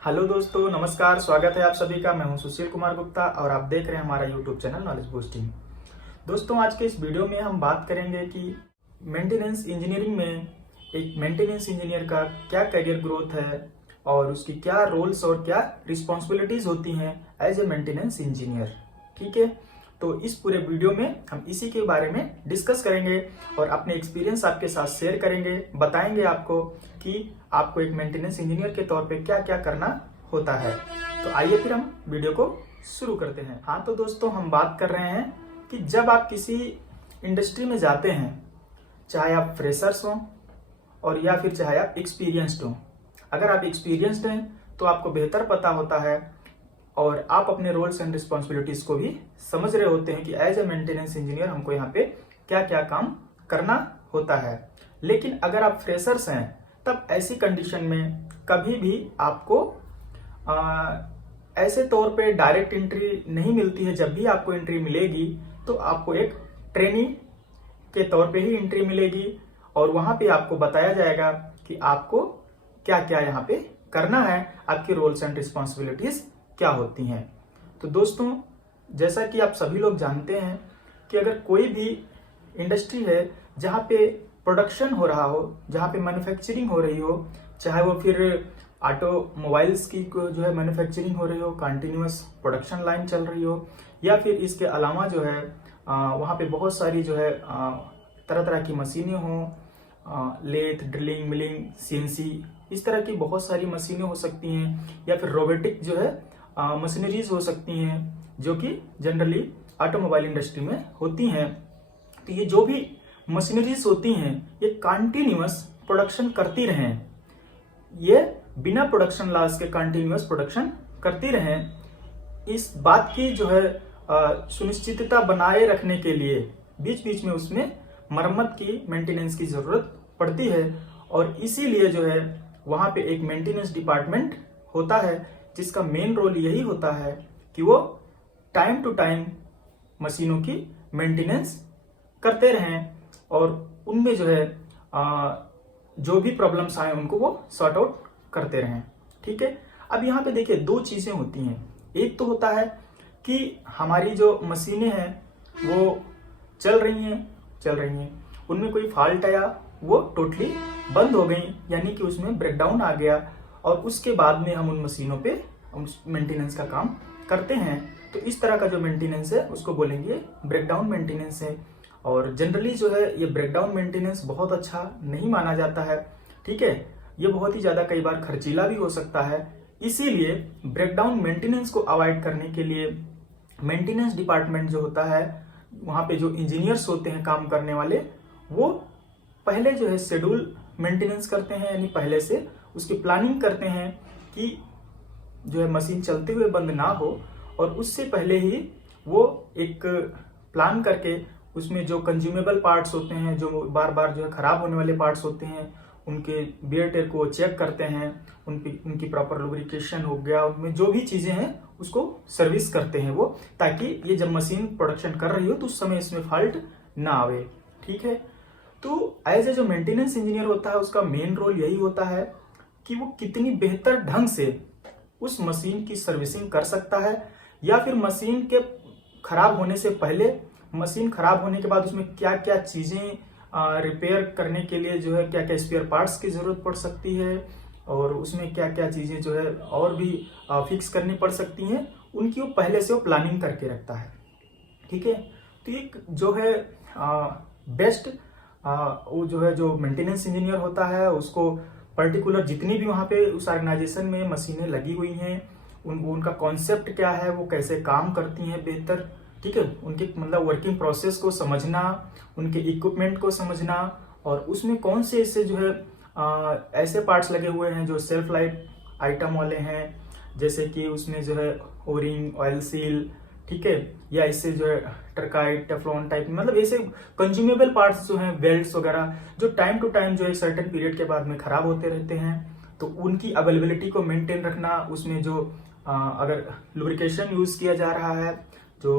Hello दोस्तों, नमस्कार। स्वागत है आप सभी का। मैं हूं सुशील कुमार गुप्ता और आप देख रहे हैं हमारा यूट्यूब चैनल नॉलेज बूस्टिंग। दोस्तों, आज के इस वीडियो में हम बात करेंगे कि मेंटेनेंस इंजीनियरिंग में एक मेंटेनेंस इंजीनियर का क्या करियर ग्रोथ है और उसकी क्या रोल्स और क्या रिस्पॉन्सिबिलिटीज होती हैं एज ए मेंटेनेंस इंजीनियर। ठीक है, तो इस पूरे वीडियो में हम इसी के बारे में डिस्कस करेंगे और अपने एक्सपीरियंस आपके साथ शेयर करेंगे, बताएंगे आपको कि आपको एक मेंटेनेंस इंजीनियर के तौर पे क्या क्या करना होता है। तो आइए फिर हम वीडियो को शुरू करते हैं। हाँ, तो दोस्तों हम बात कर रहे हैं कि जब आप किसी इंडस्ट्री में जाते हैं, चाहे आप फ्रेशर्स हों और या फिर चाहे आप एक्सपीरियंस्ड हों। अगर आप एक्सपीरियंस्ड हैं तो आपको बेहतर पता होता है और आप अपने रोल्स एंड रिस्पॉन्सिबिलिटीज को भी समझ रहे होते हैं कि एज ए मेंटेनेंस इंजीनियर हमको यहाँ पे क्या क्या काम करना होता है। लेकिन अगर आप फ्रेशर्स हैं तब ऐसी कंडीशन में कभी भी आपको ऐसे तौर पे डायरेक्ट एंट्री नहीं मिलती है। जब भी आपको एंट्री मिलेगी तो आपको एक ट्रेनी के तौर पे ही एंट्री मिलेगी और वहां पे आपको बताया जाएगा कि आपको क्या क्या यहाँ पे करना है, आपकी रोल्स एंड रिस्पॉन्सिबिलिटीज क्या होती हैं। तो दोस्तों, जैसा कि आप सभी लोग जानते हैं कि अगर कोई भी इंडस्ट्री है जहाँ पे प्रोडक्शन हो रहा हो, जहाँ पे मैन्युफैक्चरिंग हो रही हो, चाहे वो फिर ऑटोमोबाइल्स की जो है मैन्युफैक्चरिंग हो रही हो, कंटिन्यूअस प्रोडक्शन लाइन चल रही हो, या फिर इसके अलावा जो है वहाँ पे बहुत सारी जो है तरह तरह की मशीनें हों, लेथ, ड्रिलिंग, मिलिंग, सीएनसी, इस तरह की बहुत सारी मशीनें हो सकती हैं, या फिर रोबोटिक जो है मशीनरीज हो सकती हैं जो कि जनरली ऑटोमोबाइल इंडस्ट्री में होती हैं। तो ये जो भी मशीनरीज होती हैं ये कंटिन्यूअस प्रोडक्शन करती रहें, ये बिना प्रोडक्शन लॉस के कंटिन्यूअस प्रोडक्शन करती रहें। इस बात की जो है सुनिश्चितता बनाए रखने के लिए बीच बीच में उसमें मरम्मत की, मेंटेनेंस की जरूरत पड़ती है और इसीलिए जो है वहां पे एक मेंटेनेंस डिपार्टमेंट होता है जिसका मेन रोल यही होता है कि वो टाइम टू टाइम मशीनों की मेंटेनेंस करते रहें और उनमें जो है जो भी प्रॉब्लम्स आए उनको वो सॉर्ट आउट करते रहें। ठीक है, अब यहाँ पे देखिए दो चीजें होती हैं। एक तो होता है कि हमारी जो मशीनें हैं वो चल रही हैं, उनमें कोई फॉल्ट आया, वो टोटली बंद हो गई, यानी कि उसमें ब्रेकडाउन आ गया और उसके बाद में हम उन मशीनों पे मेंटेनेंस का काम करते हैं। तो इस तरह का जो मेंटेनेंस है उसको बोलेंगे ब्रेकडाउन मेंटेनेंस है। और जनरली जो है ये ब्रेकडाउन मेंटेनेंस बहुत अच्छा नहीं माना जाता है। ठीक है, ये बहुत ही ज्यादा कई बार खर्चीला भी हो सकता है। इसीलिए ब्रेकडाउन मेंटेनेंस को अवॉइड करने के लिए मेंटेनेंस डिपार्टमेंट जो होता है, वहां पे जो इंजीनियर्स होते हैं काम करने वाले, वो पहले जो है शेड्यूल मेंटेनेंस करते हैं, यानी पहले से उसकी प्लानिंग करते हैं कि जो है मशीन चलते हुए बंद ना हो और उससे पहले ही वो एक प्लान करके उसमें जो कंज्यूमेबल पार्ट्स होते हैं, जो बार बार जो है खराब होने वाले पार्ट्स होते हैं, उनके बियर टेयर को चेक करते हैं, उनकी प्रॉपर लुब्रिकेशन हो गया, उनमें जो भी चीजें हैं उसको सर्विस करते हैं वो, ताकि ये जब मशीन प्रोडक्शन कर रही हो तो उस समय इसमें फॉल्ट ना आवे। ठीक है, तो एज ए जो मेंटेनेंस इंजीनियर होता है उसका मेन रोल यही होता है कि वो कितनी बेहतर ढंग से उस मशीन की सर्विसिंग कर सकता है, या फिर मशीन के खराब होने से पहले, मशीन खराब होने के बाद उसमें क्या क्या चीजें रिपेयर करने के लिए जो है क्या क्या स्पेयर पार्ट्स की जरूरत पड़ सकती है और उसमें क्या क्या चीजें जो है और भी फिक्स करनी पड़ सकती हैं, उनकी वो पहले से वो प्लानिंग करके रखता है। ठीक है, तो एक जो है बेस्ट वो जो है जो मेंटेनेंस इंजीनियर होता है उसको पर्टिकुलर जितनी भी वहाँ पे उस ऑर्गेनाइजेशन में मशीनें लगी हुई हैं उनका कॉन्सेप्ट क्या है, वो कैसे काम करती हैं बेहतर, ठीक है, उनके मतलब वर्किंग प्रोसेस को समझना, उनके इक्विपमेंट को समझना और उसमें कौन से इससे जो है ऐसे पार्ट्स लगे हुए हैं जो सेल्फ लाइफ आइटम वाले हैं, जैसे कि उसमें जो है ओरिंग, ऑयल सील, ठीक है, या इससे जो है टर्काइट, टेफ्लॉन टाइप, मतलब ऐसे कंज्यूमेबल पार्ट्स जो हैं, बेल्ट्स वगैरह, जो टाइम टू टाइम जो है सर्टेन पीरियड के बाद में खराब होते रहते हैं, तो उनकी अवेलेबिलिटी को मेंटेन रखना, उसमें जो अगर लुब्रिकेशन यूज किया जा रहा है, जो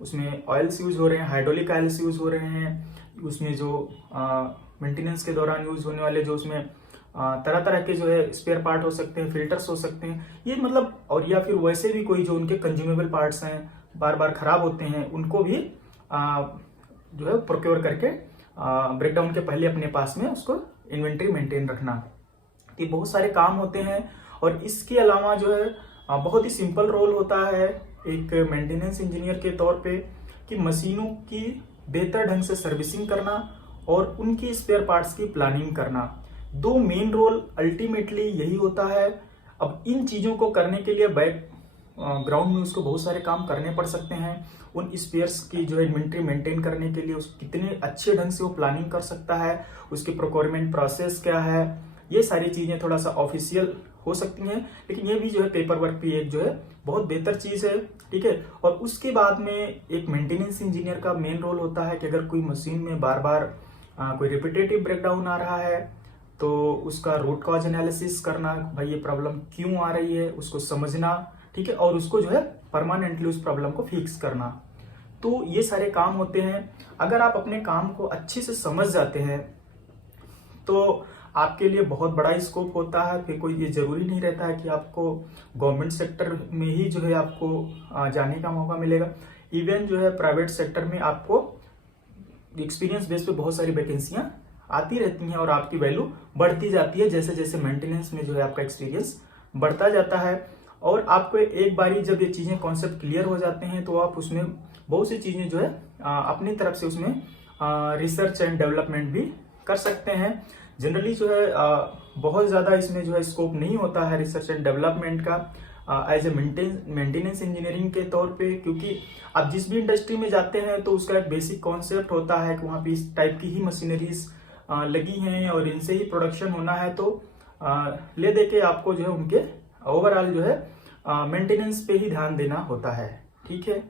उसमें ऑयल्स यूज हो रहे हैं, हाइड्रोलिक ऑयल्स यूज हो रहे हैं, उसमें जो मेंटेनेंस के दौरान यूज होने वाले जो उसमें तरह तरह के जो है स्पेयर पार्ट हो सकते हैं, फिल्टर्स हो सकते हैं, ये मतलब, और या फिर वैसे भी कोई जो उनके कंज्यूमेबल पार्ट्स हैं बार बार खराब होते हैं, उनको भी जो है प्रोक्योर करके ब्रेकडाउन के पहले अपने पास में उसको इन्वेंट्री मेंटेन रखना। ये बहुत सारे काम होते हैं। और इसके अलावा जो है बहुत ही सिंपल रोल होता है एक मेंटेनेंस इंजीनियर के तौर पे कि मशीनों की बेहतर ढंग से सर्विसिंग करना और उनकी स्पेयर पार्ट्स की प्लानिंग करना। दो मेन रोल अल्टीमेटली यही होता है। अब इन चीज़ों को करने के लिए बैक ग्राउंड में उसको बहुत सारे काम करने पड़ सकते हैं। उन स्पेयर्स की जो है इन्वेंट्री मेंटेन करने के लिए उस कितने अच्छे ढंग से वो प्लानिंग कर सकता है, उसकी प्रोक्योरमेंट प्रोसेस क्या है, ये सारी चीज़ें थोड़ा सा ऑफिशियल हो सकती हैं, लेकिन ये भी जो है पेपर वर्क भी एक जो है बहुत बेहतर चीज़ है। ठीक है। और उसके बाद में एक मेंटेनेंस इंजीनियर का मेन रोल होता है कि अगर कोई मशीन में बार बार कोई रिपीटेटिव ब्रेकडाउन आ रहा है तो उसका रूट कॉज एनालिसिस करना, भाई ये प्रॉब्लम क्यों आ रही है उसको समझना, ठीक है, और उसको जो है परमानेंटली उस प्रॉब्लम को फिक्स करना। तो ये सारे काम होते हैं। अगर आप अपने काम को अच्छे से समझ जाते हैं तो आपके लिए बहुत बड़ा स्कोप होता है। फिर कोई ये जरूरी नहीं रहता है कि आपको गवर्नमेंट सेक्टर में ही जो है आपको जाने का मौका मिलेगा। इवन जो है प्राइवेट सेक्टर में आपको एक्सपीरियंस बेस पे बहुत सारी वैकेंसियां आती रहती हैं और आपकी वैल्यू बढ़ती जाती है जैसे जैसे मेंटेनेंस में जो है आपका एक्सपीरियंस बढ़ता जाता है। और आपको एक बारी जब ये चीजें कॉन्सेप्ट क्लियर हो जाते हैं तो आप उसमें बहुत सी चीजें जो है अपनी तरफ से उसमें रिसर्च एंड डेवलपमेंट भी कर सकते हैं। जनरली जो है बहुत ज्यादा इसमें जो है स्कोप नहीं होता है रिसर्च एंड डेवलपमेंट का एज ए मेंटेनेंस इंजीनियरिंग के तौर पे, क्योंकि आप जिस भी इंडस्ट्री में जाते हैं तो उसका एक बेसिक कॉन्सेप्ट होता है कि वहाँ पे इस टाइप की ही मशीनरीज लगी हैं और इनसे ही प्रोडक्शन होना है। तो ले दे के आपको जो है उनके ओवरऑल जो है मेंटेनेंस पे ही ध्यान देना होता है। ठीक है।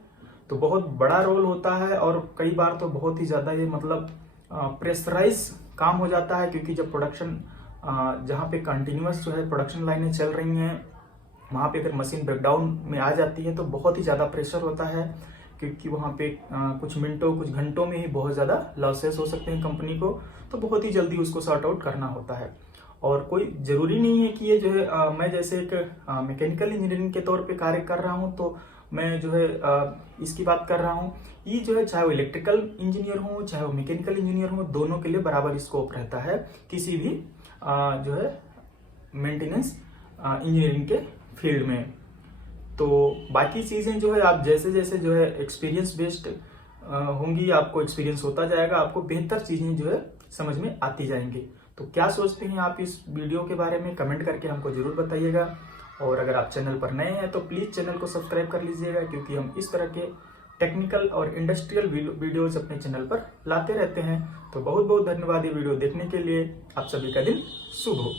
तो बहुत बड़ा रोल होता है और कई बार तो बहुत ही ज्यादा ये मतलब प्रेशराइज काम हो जाता है, क्योंकि जब प्रोडक्शन जहाँ पे कंटिन्यूअस जो है प्रोडक्शन लाइनें चल रही हैं वहाँ पे अगर मशीन ब्रेकडाउन में आ जाती है तो बहुत ही ज़्यादा प्रेशर होता है, क्योंकि वहाँ पे कुछ मिनटों कुछ घंटों में ही बहुत ज़्यादा लॉसेस हो सकते हैं कंपनी को। तो बहुत ही जल्दी उसको सॉर्ट आउट करना होता है। और कोई ज़रूरी नहीं है कि ये जो है मैं जैसे एक मैकेनिकल इंजीनियरिंग के तौर पे कार्य कर रहा हूँ तो मैं जो है इसकी बात कर रहा हूँ। ये जो है चाहे वो इलेक्ट्रिकल इंजीनियर हो चाहे वो मैकेनिकल इंजीनियर हो, दोनों के लिए बराबर स्कोप रहता है किसी भी जो है मेंटेनेंस इंजीनियरिंग के फील्ड में। तो बाकी चीज़ें जो है आप जैसे जैसे जो है एक्सपीरियंस बेस्ड होंगी, आपको एक्सपीरियंस होता जाएगा, आपको बेहतर चीज़ें जो है समझ में आती जाएंगी। तो क्या सोचते हैं आप इस वीडियो के बारे में, कमेंट करके हमको जरूर बताइएगा। और अगर आप चैनल पर नए हैं तो प्लीज़ चैनल को सब्सक्राइब कर लीजिएगा, क्योंकि हम इस तरह के टेक्निकल और इंडस्ट्रियल वीडियोज अपने चैनल पर लाते रहते हैं। तो बहुत बहुत धन्यवाद ये वीडियो देखने के लिए। आप सभी का दिन शुभ हो।